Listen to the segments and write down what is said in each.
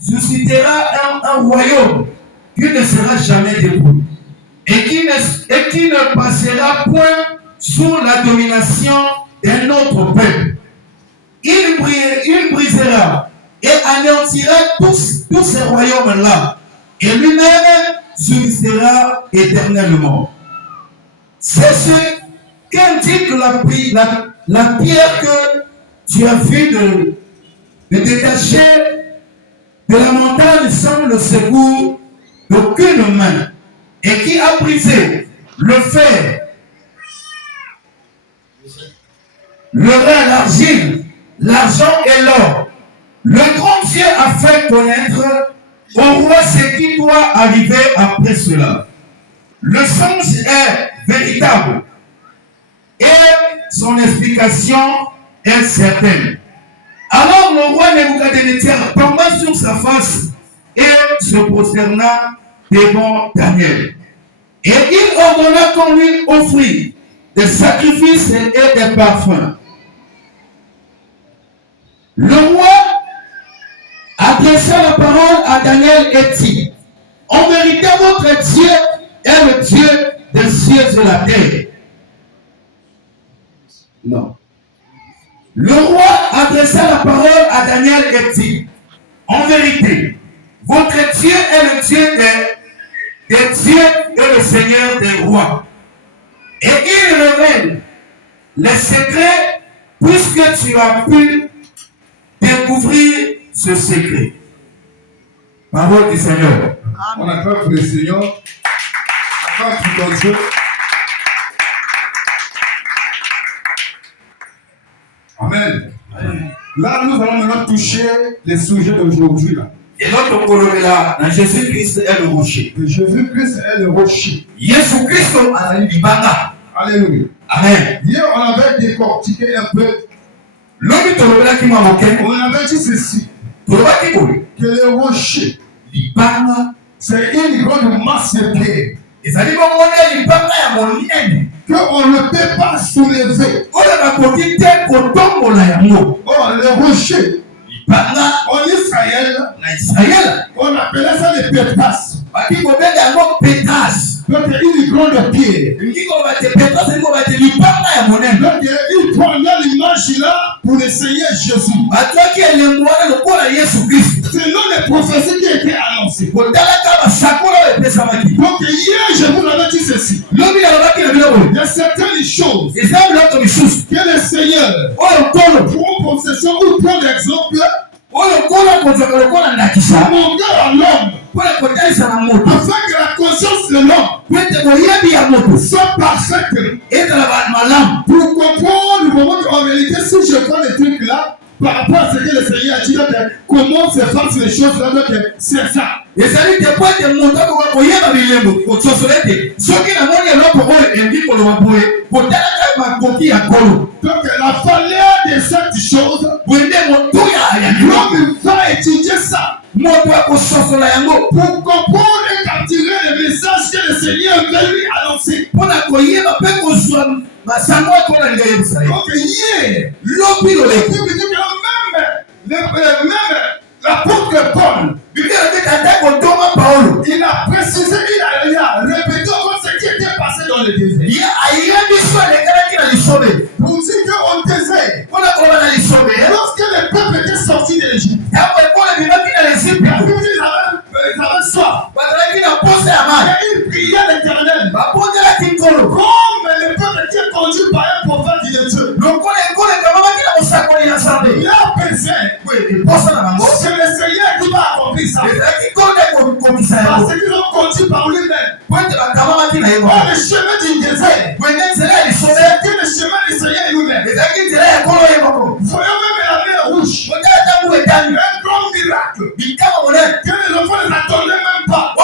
suscitera un royaume qui ne sera jamais debout et qui ne passera point sous la domination d'un autre peuple. Il brisera et anéantira tous ces royaumes-là et lui-même subsistera éternellement. C'est ce qu'indique la pierre que tu as vu de détacher de la montagne sans le secours d'aucune main et qui a brisé le fer, le rein, l'argile, l'argent et l'or. Le grand Dieu a fait connaître au roi ce qui doit arriver après cela. Le sens est véritable et son explication est certaine. Alors le roi Nebuchadnezzar tomba sur sa face et se prosterna devant Daniel. Et il ordonna qu'on lui offrit des sacrifices et des parfums. Le roi adressa la parole à Daniel et dit: en vérité, votre Dieu est le Dieu des cieux et de la terre. Non. Le roi adressa la parole à Daniel et dit: en vérité, votre Dieu est le Dieu des dieux et le Seigneur des rois. Et il révèle les secrets puisque tu as pu découvrir ce secret. Parole du Seigneur. On acclame pour le Seigneur. Acclame pour ton Dieu. Amen. Là, nous allons maintenant toucher les sujets d'aujourd'hui. Et notre colonne là, Jésus-Christ est le rocher. Jésus-Christ est le rocher. Jésus-Christ a dit Bibanga. Alléluia. Amen. Hier, on avait décortiqué un peu. On avait dit ceci. Que le rocher, c'est une grande masse de terre. Qu'on ne peut pas soulever. Oh, le rocher. En Israël, on appelait ça les pétasses. Donc une grande pierre. Donc il prenait l'image là pour le Seigneur Jésus. Selon les prophéties qui étaient annoncées. Donc hier je vous avais dit ceci. Il y a certaines choses que le Seigneur prend possession ou prend l'exemple. Demander à l'homme afin que la conscience de l'homme soit parfaite pour comprendre en réalité si je prends les trucs là par rapport à ce que le Seigneur a dit, comment se passent les choses là, c'est ça. Donc la valeur de cette chose, l'homme va étudier ça pour comprendre et capturer le message que le Seigneur veut lui annoncer. Donc hier, même l'apôtre Paul, il a précisé, il a répété encore ce qui était passé dans le désert. Pour dire qu'au désert, lorsque le peuple était sorti de l'Égypte, ils avaient soif. Et ils priaient l'Éternel. Comme le peuple était conduit par un prophète de Dieu. Il a besoin. C'est le Seigneur qui va accomplir ça. Parce qu'ils ont conduit par lui-même. Le chemin du désert, c'était le chemin du Seigneur lui-même. Voyons même la mer rouge. Un grand miracle. Que les enfants ne s'attendaient même pas.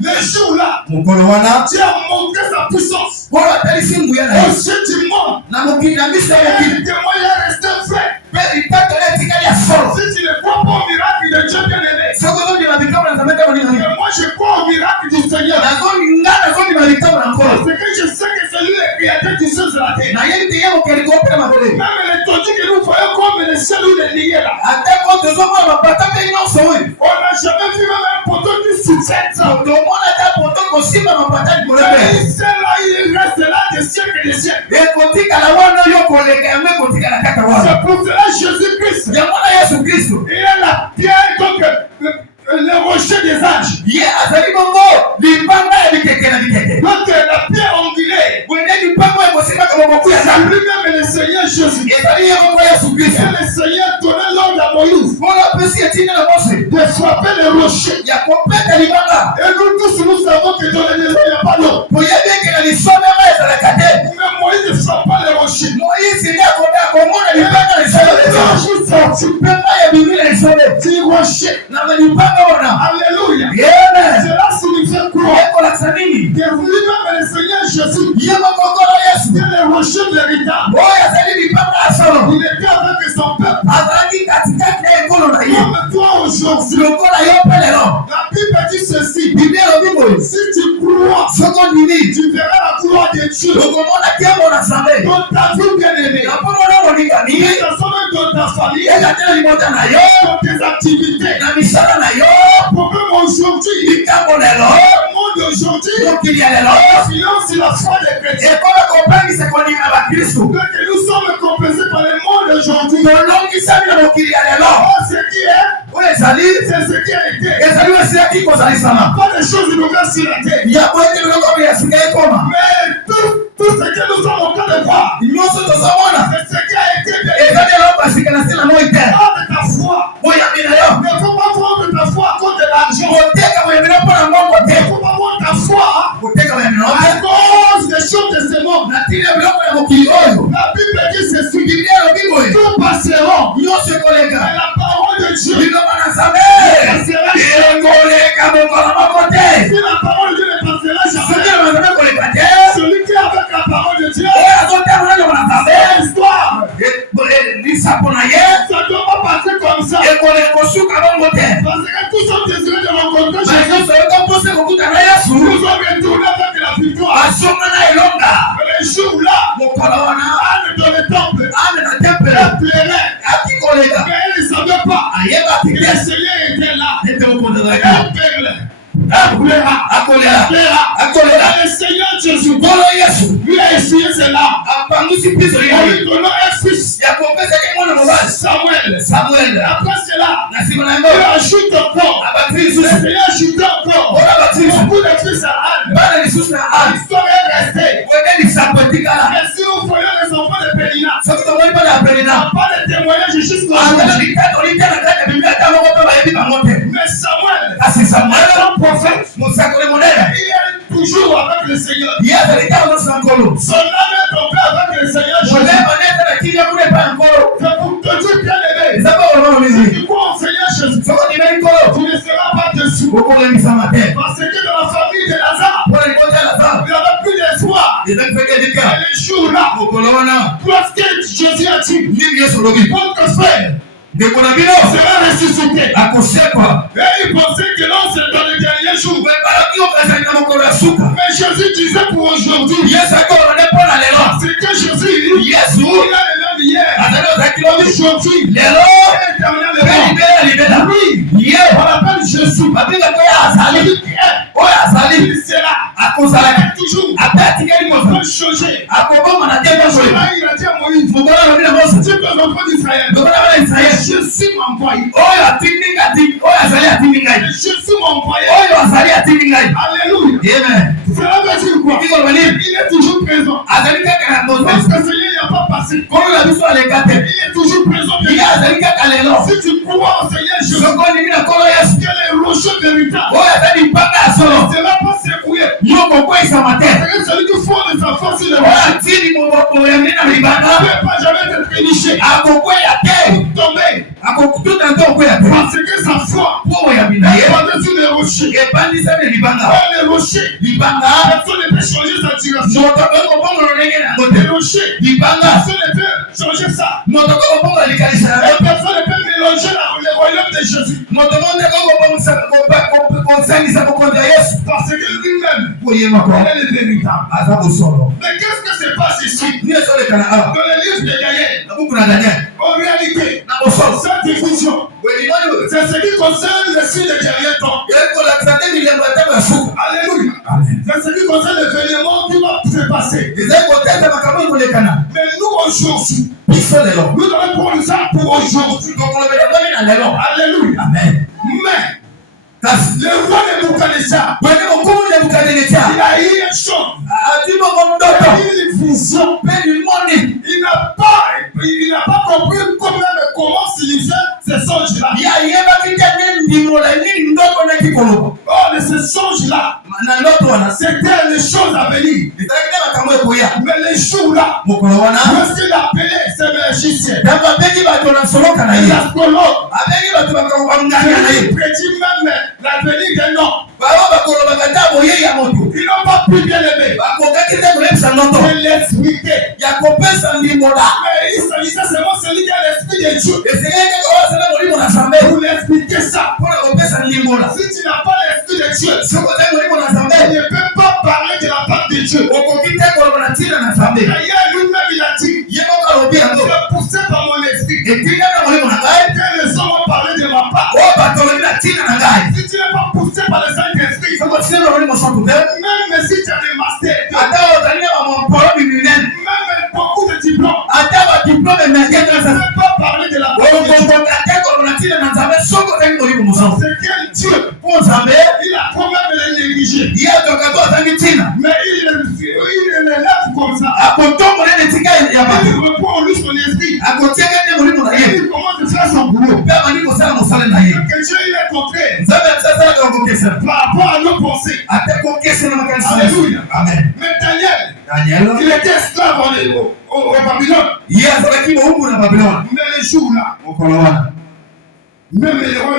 Mais le jour-là, Dieu a montré sa puissance. Au ciel du monde, le témoin est resté vrai. Si tu ne crois pas au miracle de Dieu bien-aimé, moi je crois au miracle du Seigneur. Parce que je sais que c'est lui le créateur du ciel et de la terre. Même les tondus que nous voyons comme le ciel ou les liés là. On n'a jamais vu même un poteau qui soutient ça. Et celle-là, il reste là des siècles et des siècles. C'est pour cela Jésus-Christ. Il est la pierre, donc le rocher des âges. Donc la pierre angulaire. C'est lui-même le Seigneur Jésus. Et le Seigneur donnait l'ordre à Moïse de frapper le rocher. Et nous tous nous savons que dans les maisons il n'y a pas d'eau. Mais Moïse ne frappe pas le rocher. Du rocher. Alléluia. Cela signifie quoi? Que lui-même le Seigneur Jésus est le rocher véritable. Il était avec son peuple. Comme toi aujourd'hui. La Bible dit ceci. Si tu crois, tu verras la gloire de Dieu. Dans ta vie bien-aimée. Dans ta famille. Dans tes activités. Pour aujourd'hui. Le monde d'aujourd'hui. Influence la foi des chrétiens. Que nous sommes compensés par le monde d'aujourd'hui. Ce qui est, c'est ce qui a été. Il n'y a pas de choses nouvelles sur la terre. Mais tout ce que nous sommes en train de voir, c'est ce qui a été de ta foi. Ne faut pas vendre ta foi à cause de l'argent. Ne faut pas vendre ta foi à cause des choses de ce monde. La Bible dit ceci. Tout passera. Mais la parole de Dieu passera jamais. Si la parole de Dieu ne passera jamais, celui qui est avec la parole de Dieu, c'est l'histoire. Ça ne doit pas passer comme ça. Parce que tous sont désirés de rencontrer Jésus. Nous sommes retournés avec la victoire. Le jour-là, Anne dans le temple, elle plairait. Mais elle ne savait pas. Le Seigneur était là. Elle plairait. Le Seigneur Jésus lui a essayé cela. En lui donnant un fils, Samuel. Après cela, il ajoute encore. Le Seigneur ajoute encore beaucoup de fils à Anne. L'histoire est restée. Et si nous voyons les enfants de Pénina, on n'a pas de témoignage jusqu'au jour. Mais Samuel, un prophète, il est toujours avec le Seigneur. Son âme est tombée avec le Seigneur Jésus. C'est pour te dire bien aimé. Si tu crois au Seigneur Jésus, tu ne seras pas déçu. Parce que dans la famille de Lazare, il n'y avait plus d'espoir. Et le jour-là, lorsque Jésus a dit, votre frère sera ressuscité. Et il pensait que l'on c'est dans le dernier jour. Mais Jésus disait pour aujourd'hui. Parce que Jésus, il a le même hier. Aujourd'hui, éternellement. Oui, on appelle Jésus. Il sera toujours. Il peut changer. Il a dit à Moïse, dis aux enfants d'Israël, Jésus m'a envoyé. Jésus m'a envoyé. Alléluia. Cela veut dire quoi? Il est toujours présent. Parce que le Seigneur n'a pas passé. Il est toujours présent. Si tu crois au Seigneur Jésus, que les rochers véritables ne sera pas secoué. Parce que celui qui fonde sa force sur le rocher ne peut pas jamais être trébuché. Tomber. Parce que sa foi est basée sur les rochers. Les rochers, personne ne peut changer sa direction. Les rochers, personne ne peut changer ça. Et personne ne peut mélanger le royaume de Jésus. Parce que lui-même, il est le véritable. Mais qu'est-ce que se passe ici? Dans le livre de Daniel, en réalité, Cette division, c'est ce qui concerne le signe de dernier temps. Alléluia. C'est ce qui concerne l'événement qui va se passer. Mais nous aujourd'hui, nous allons prendre ça pour aujourd'hui. Alléluia. Amen. Mais le roi Nebuchadnezzar, il a eu une chose, il a eu une vision. Il n'a pas compris comment signifier ces songes-là. Oh, de ces songes-là, c'était les choses à venir. Mais les jours-là, lorsqu'il appelait ces magiciens, les astrologues, il prédit même l'avenir d'un homme. Ils n'ont pas pu bien l'aimer. De l'expliquer. Mais il s'agissait seulement celui qui a l'esprit de Dieu. Pour l'expliquer ça. Si tu n'as pas l'esprit de Dieu, tu ne peux pas parler de la part de Dieu. D'ailleurs, lui-même il a dit, il est poussé par mon esprit. Et les hommes ont parlé de ma part. Si tu n'es pas poussé par le Saint-Esprit, même si tu as des masters, même beaucoup de diplômes, tu ne peux pas parler de la part de Dieu. C'est quel Dieu? Il a quand même le négligé. Mais il élève comme ça. Il reprend en lui son esprit. Il commence à faire son boulot. Que Dieu il est contraire par rapport à nos pensées. Alléluia. Mais Daniel, il était esclave au Babylone. Mais les jours là, même les rois